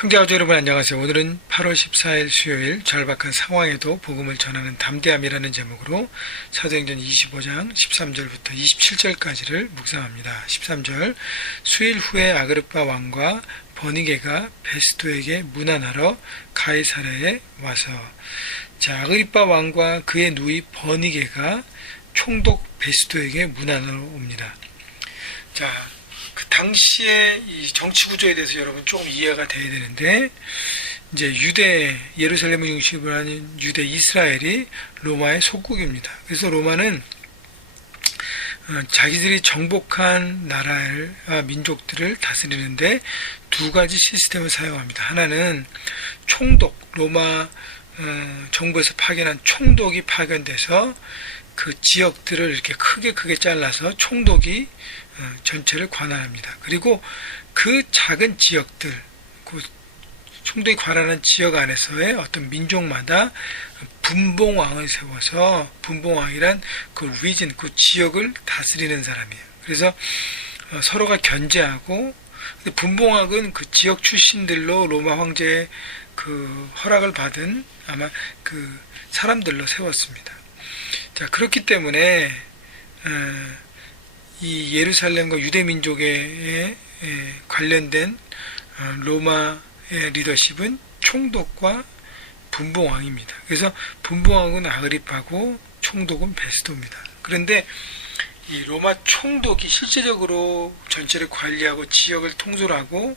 형제가족 여러분 안녕하세요. 오늘은 8월 14일 수요일 절박한 상황에도 복음을 전하는 담대함이라는 제목으로 사도행전 25장 13절부터 27절까지를 묵상합니다. 13절 수일 후에 아그르파 왕과 버니게가 베스토에게 문안하러 가이사랴에 와서 아그리파 왕과 그의 누이 버니게가 총독 베스토에게 문안하러 옵니다. 그 당시의 이 정치 구조에 대해서 여러분 조금 이해가 돼야 되는데, 이제 예루살렘을 중심으로 하는 유대 이스라엘이 로마의 속국입니다. 그래서 로마는 자기들이 정복한 민족들을 다스리는데 두 가지 시스템을 사용합니다. 하나는 총독, 로마 정부에서 파견한 총독이 파견돼서 그 지역들을 이렇게 크게 잘라서 총독이 전체를 관할합니다. 그리고 그 작은 지역들, 그 총독이 관할하는 지역 안에서의 어떤 민족마다 분봉왕을 세워서, 분봉왕이란 그 리전, 그 지역을 다스리는 사람이에요. 그래서 서로가 견제하고, 분봉왕은 그 지역 출신들로 로마 황제의 그 허락을 받은 아마 그 사람들로 세웠습니다. 그렇기 때문에 이 예루살렘과 유대 민족에 관련된 로마의 리더십은 총독과 분봉왕입니다. 그래서 분봉왕은 아그리파고 총독은 베스토입니다. 그런데 이 로마 총독이 실제적으로 전체를 관리하고 지역을 통솔하고,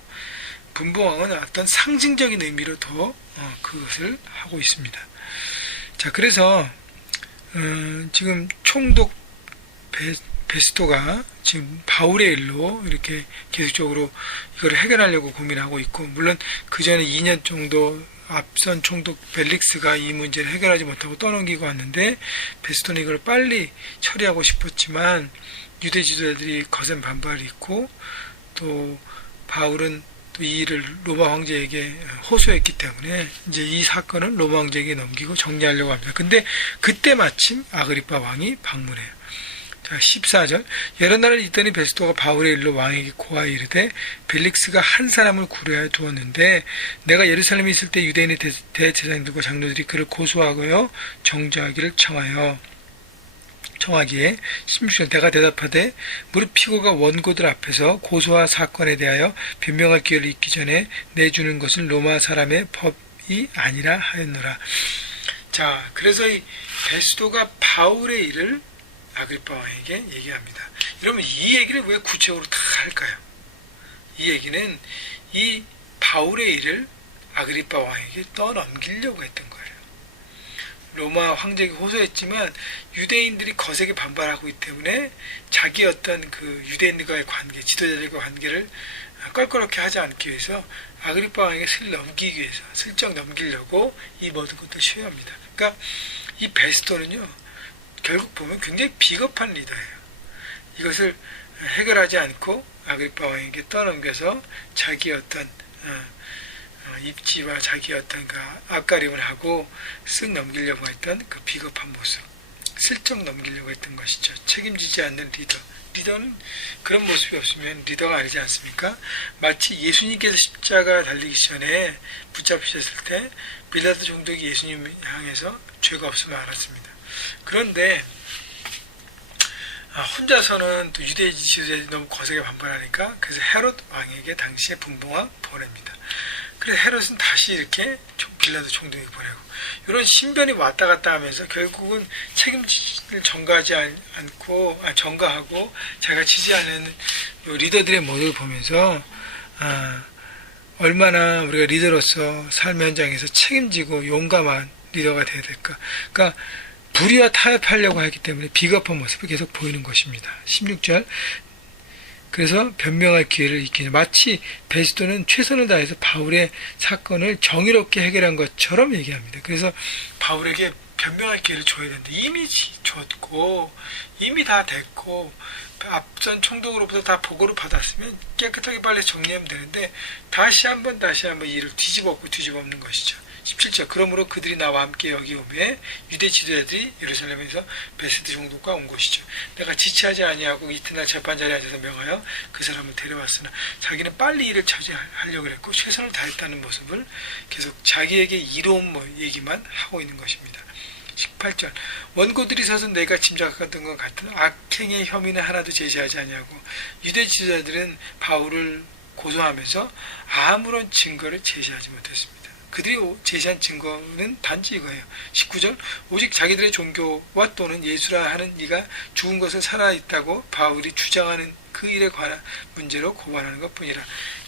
분봉왕은 어떤 상징적인 의미로 더 그것을 하고 있습니다. 그래서 지금 총독 베스토가 지금 바울의 일로 이렇게 계속적으로 이걸 해결하려고 고민하고 있고, 물론 그 전에 2년 정도 앞선 총독 벨릭스가 이 문제를 해결하지 못하고 떠넘기고 왔는데, 베스토는 이걸 빨리 처리하고 싶었지만 유대 지도자들이 거센 반발이 있고, 또 바울은 또 이 일을 로마 황제에게 호소했기 때문에 이제 이 사건을 로마 황제에게 넘기고 정리하려고 합니다. 근데 그때 마침 아그리파 왕이 방문해요. 14절 여러 날을 있더니 베스토가 바울의 일로 왕에게 고하여 이르되, 벨릭스가 한 사람을 구려하여 두었는데 내가 예루살렘에 있을 때 유대인의 대제사장들과 장로들이 그를 고소하고요 정죄하기를 청하기에 16절 내가 대답하되 무릇 피고가 원고들 앞에서 고소와 사건에 대하여 변명할 기회를 있기 전에 내주는 것은 로마 사람의 법이 아니라 하였노라. 그래서 이 베스토가 바울의 일을 아그리파 왕에게 얘기합니다. 여러분, 이 얘기를 왜 구체적으로 다 할까요? 이 얘기는 이 바울의 일을 아그리파 왕에게 떠넘기려고 했던 거예요. 로마 황제에게 호소했지만 유대인들이 거세게 반발하고 있기 때문에 자기 어떤 그 유대인들과의 관계, 지도자들과의 관계를 껄끄럽게 하지 않기 위해서 아그리파 왕에게 슬쩍 넘기려고 이 모든 것을 시도합니다. 그러니까 이 베스토는요, 결국 보면 굉장히 비겁한 리더예요. 이것을 해결하지 않고 아그리파 왕에게 떠넘겨서 자기 어떤 입지와 자기 어떤 그 앞가림을 하고 쓱 넘기려고 했던 그 비겁한 모습, 슬쩍 넘기려고 했던 것이죠. 책임지지 않는 리더는 그런 모습이 없으면 리더가 아니지 않습니까? 마치 예수님께서 십자가 달리기 전에 붙잡히셨을 때 빌라도 총독이 예수님 향해서 죄가 없음을 알았습니다. 그런데 혼자서는 또 유대 지도자들이 너무 거세게 반발하니까, 그래서 헤롯 왕에게 당시에 분봉왕 보냅니다. 그래서 헤롯은 다시 이렇게 빌라도 총독에게 보내고, 이런 신변이 왔다 갔다 하면서 결국은 책임을 전가하고 자기가 지지하는 리더들의 모습을 보면서 얼마나 우리가 리더로서 삶의 현장에서 책임지고 용감한 리더가 되어야 될까. 그러니까 불의와 타협하려고 하기 때문에 비겁한 모습을 계속 보이는 것입니다. 16절 그래서 변명할 기회를 잊기는, 마치 베스토는 최선을 다해서 바울의 사건을 정의롭게 해결한 것처럼 얘기합니다. 그래서 바울에게 변명할 기회를 줘야 되는데 이미 줬고 이미 다 됐고 앞선 총독으로부터 다 보고를 받았으면 깨끗하게 빨리 정리하면 되는데 다시 한번 이 일을 뒤집어엎는 것이죠. 17절 그러므로 그들이 나와 함께 여기 오매 유대 지도자들이 예루살렘에서 베세드 총독과 온 것이죠. 내가 지체하지 아니하고 이튿날 재판자리에 앉아서 명하여 그 사람을 데려왔으나 자기는 빨리 일을 처리하려고 했고 최선을 다했다는 모습을 계속 자기에게 이로운 얘기만 하고 있는 것입니다. 18절 원고들이 서서 내가 짐작했던 것 같은 악행의 혐의는 하나도 제시하지 아니하고 유대 지도자들은 바울을 고소하면서 아무런 증거를 제시하지 못했습니다. 그들이 제시한 증거는 단지 이거예요. 19절 오직 자기들의 종교와 또는 예수라 하는 이가 죽은 것을 살아있다고 바울이 주장하는 그 일에 관한 문제로 고발하는 것뿐이라.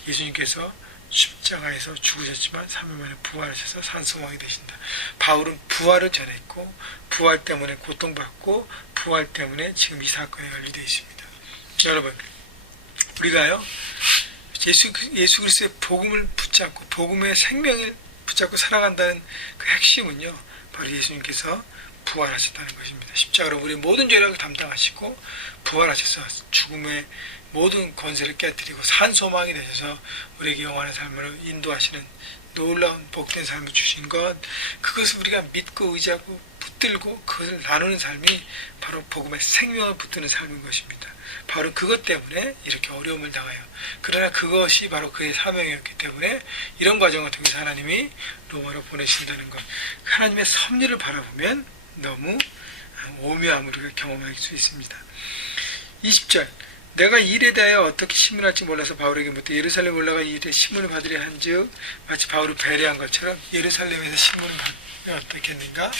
예수님께서 십자가에서 죽으셨지만 3일 만에 부활하셔서 산소망이 되신다. 바울은 부활을 전했고 부활 때문에 고통받고 부활 때문에 지금 이 사건에 연루되어 있습니다. 여러분 우리가요 예수 그리스도의 복음을 붙잡고 복음의 생명을 붙잡고 살아간다는 그 핵심은요 바로 예수님께서 부활하셨다는 것입니다. 십자가로 우리 모든 죄를 담당하시고 부활하셔서 죽음의 모든 권세를 깨뜨리고 산소망이 되셔서 우리에게 영원한 삶으로 인도하시는 놀라운 복된 삶을 주신 것, 그것을 우리가 믿고 의지하고 붙들고 그것을 나누는 삶이 바로 복음의 생명을 붙드는 삶인 것입니다. 바로 그것 때문에 이렇게 어려움을 당해요. 그러나 그것이 바로 그의 사명이었기 때문에 이런 과정을 통해서 하나님이 로마로 보내신다는 것, 하나님의 섭리를 바라보면 너무 오묘함을 우리가 경험할 수 있습니다. 20절 내가 이 일에 대하여 어떻게 신문할지 몰라서 바울에게 묻되 예루살렘 올라가 이 일에 신문을 받으려 한즉 마치 바울을 배려한 것처럼 예루살렘에서 신문을 받으면 어떻겠는가?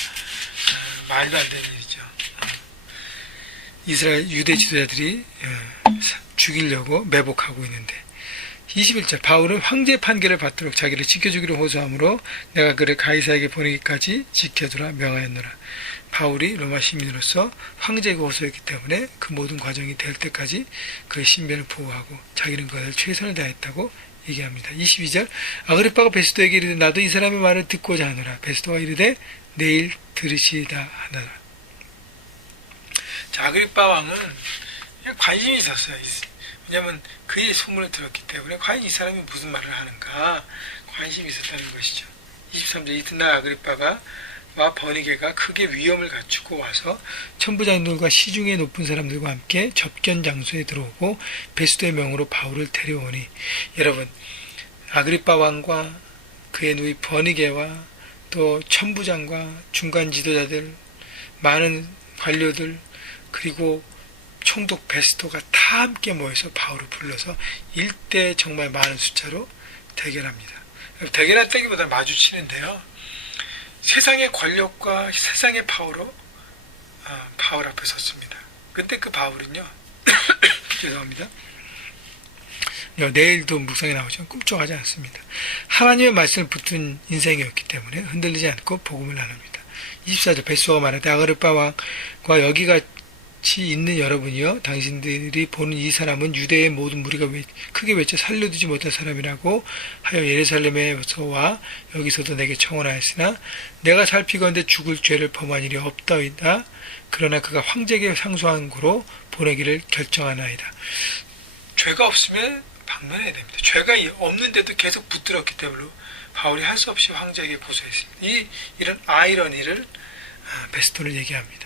말도 안 되는 일이죠. 이스라엘 유대 지도자들이 죽이려고 매복하고 있는데 21절 바울은 황제의 판결을 받도록 자기를 지켜주기로 호소하므로 내가 그를 가이사에게 보내기까지 지켜두라 명하였노라. 바울이 로마 시민으로서 황제에게 호소했기 때문에 그 모든 과정이 될 때까지 그의 신변을 보호하고 자기는 그것을 최선을 다했다고 얘기합니다. 22절 아그리빠가 베스도에게 이르되 나도 이 사람의 말을 듣고자 하노라. 베스도가 이르되 내일 들으시다 하노라. 자, 아그리빠 왕은 그냥 관심이 있었어요. 왜냐하면 그의 소문을 들었기 때문에 과연 이 사람이 무슨 말을 하는가 관심이 있었다는 것이죠. 23절 이튿날 아그리빠가 와 버니게가 크게 위험을 갖추고 와서 천부장들과 시중에 높은 사람들과 함께 접견 장소에 들어오고 베스도의 명으로 바울을 데려오니 여러분 아그리빠 왕과 그의 누이 버니게와 또 천부장과 중간 지도자들 많은 관료들 그리고 총독 베스도가 다 함께 모여서 바울을 불러서 일대 정말 많은 숫자로 대결합니다. 대결했다기보다 마주치는데요. 세상의 권력과 세상의 파워로 바울 앞에 섰습니다. 근데 그 바울은요. 죄송합니다. 내일도 묵상에 나오지만 꿈쩍하지 않습니다. 하나님의 말씀을 붙든 인생이었기 때문에 흔들리지 않고 복음을 나눕니다. 24절 베스도가 말하되 아그리빠 왕과 여기가 있는 여러분이요 당신들이 보는 이 사람은 유대의 모든 무리가 크게 외쳐 살려두지 못한 사람이라고 하여 예루살렘에서와 여기서도 내게 청원하였으나 내가 살피건대 죽을 죄를 범한 일이 없다이다. 그러나 그가 황제에게 상소한 고로 보내기를 결정하나이다. 죄가 없으면 방문해야 됩니다. 죄가 없는데도 계속 붙들었기 때문에 바울이 할 수 없이 황제에게 고소했습니다. 이런 아이러니를 베스도는 얘기합니다.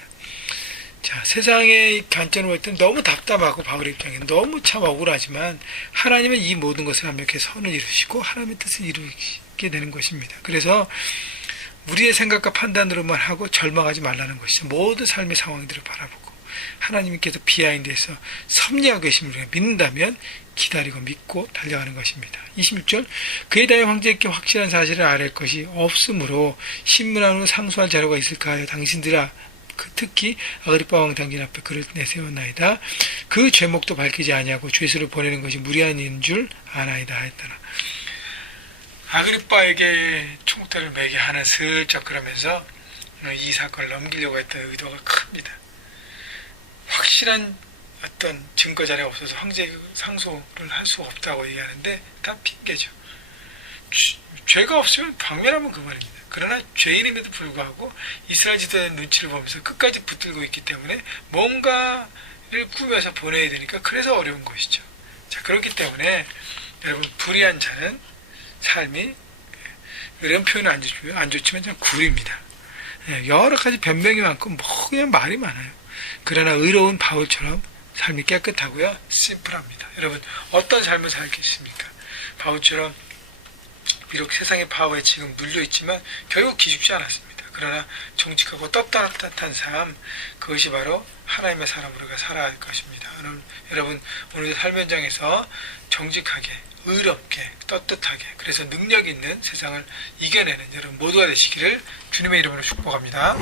자, 세상의 관점으로 볼 때는 너무 답답하고 바울의 입장에 너무 참 억울하지만 하나님은 이 모든 것을 완벽히 선을 이루시고 하나님의 뜻을 이루게 되는 것입니다. 그래서 우리의 생각과 판단으로만 하고 절망하지 말라는 것이죠. 모든 삶의 상황들을 바라보고 하나님께서 비하인드에서 섭리하고 계심을 우리가 믿는다면 기다리고 믿고 달려가는 것입니다. 26절 그에 대하여 황제께 확실한 사실을 알릴 것이 없으므로 신문안으로 상소할 자료가 있을까 하여 당신들아 특히 아그리빠 왕 당신 앞에 그를 내세웠나이다. 그 죄목도 밝히지 아니하고 죄수를 보내는 것이 무리한 일인 줄 아나이다 하였더라. 아그리빠에게 총대를 매게 하나 슬쩍 그러면서 이 사건을 넘기려고 했던 의도가 큽니다. 확실한 어떤 증거 자료가 없어서 황제에게 상소를 할 수 없다고 얘기하는데 다 핑계죠. 죄가 없으면 방면하면 그 말입니다. 그러나 죄인임에도 불구하고 이스라엘 지도자의 눈치를 보면서 끝까지 붙들고 있기 때문에 뭔가를 꾸며서 보내야 되니까 그래서 어려운 것이죠. 자, 그렇기 때문에 여러분 불의한 자는 삶이 이런 표현은 안 좋지만 참 구립니다. 예, 여러 가지 변명이 많고 뭐 그냥 말이 많아요. 그러나 의로운 바울처럼 삶이 깨끗하고요, 심플합니다. 여러분 어떤 삶을 살겠습니까? 바울처럼 비록 세상의 파워에 지금 눌려있지만 결국 기죽지 않았습니다. 그러나 정직하고 떳떳한 삶, 그것이 바로 하나님의 사람으로 살아야 할 것입니다. 여러분 오늘 삶 현장에서 정직하게, 의롭게, 떳떳하게, 그래서 능력 있는 세상을 이겨내는 여러분 모두가 되시기를 주님의 이름으로 축복합니다.